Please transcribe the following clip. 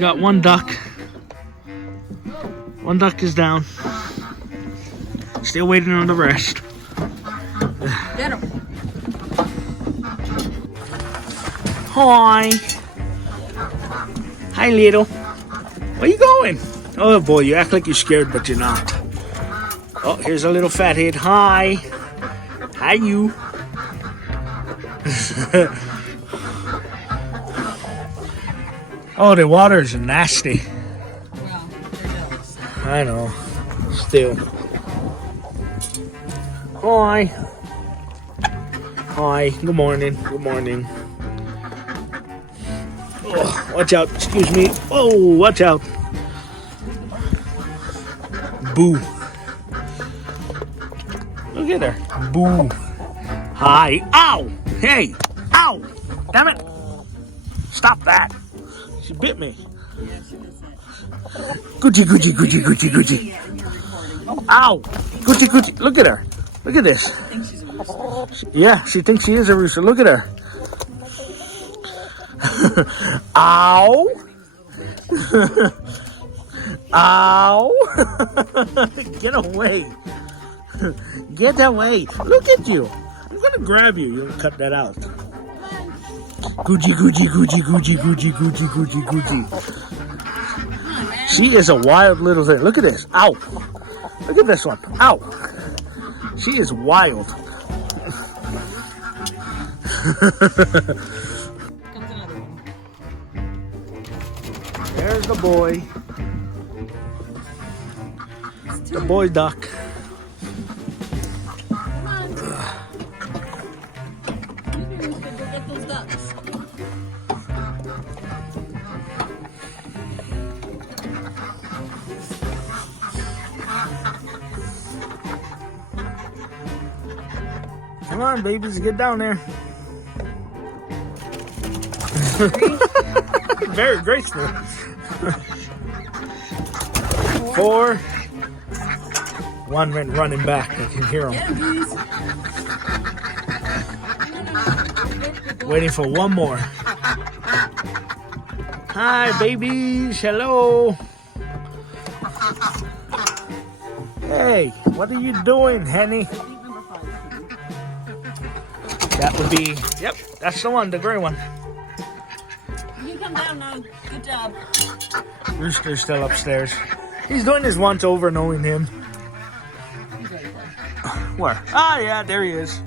We got one duck. One duck is down. Still waiting on the rest. Get him. Hi. Hi, little. Where you going? Oh boy, you act like you're scared, but you're not. Oh, here's a little fathead. Hi. Hi, you. Oh, the water's nasty. Well, they're ducks. I know. Still. Hi. Hi. Good morning. Good morning. Oh, watch out. Excuse me. Oh, watch out. Boo. Look at her. Boo. Hi. Ow. Hey. Ow. Damn it. Stop that. She bit me. Yeah, she does that. Gucci, Gucci, Gucci, Gucci, Gucci. Yeah, and you're recording. Ow. Gucci, Gucci. Look at her. Look at this. I think she's a rooster. Yeah, she thinks she is a rooster. Look at her. Ow. Ow. Get away. Get away. Look at you. I'm going to grab you. You'll cut that out. Gucci, Gucci, Gucci, Gucci, Gucci, Gucci, Gucci, Gucci. She is a wild little thing. Look at this. Ow. Look at this one. Ow. She is wild. Comes another one. There's the boy. The boy duck. Come on. You can go get those ducks. Come on, babies, get down there. Very graceful. 4. One went running back. I can hear Get him. him, please. Waiting for one more. Hi, babies. Hello. Hey, what are you doing, Henny? Number 5. That would be, yep, that's the one, the gray one. You can come down now. Good job. Rooster's still upstairs. He's doing his once over knowing him. He's right there. Where? Ah, yeah, there he is.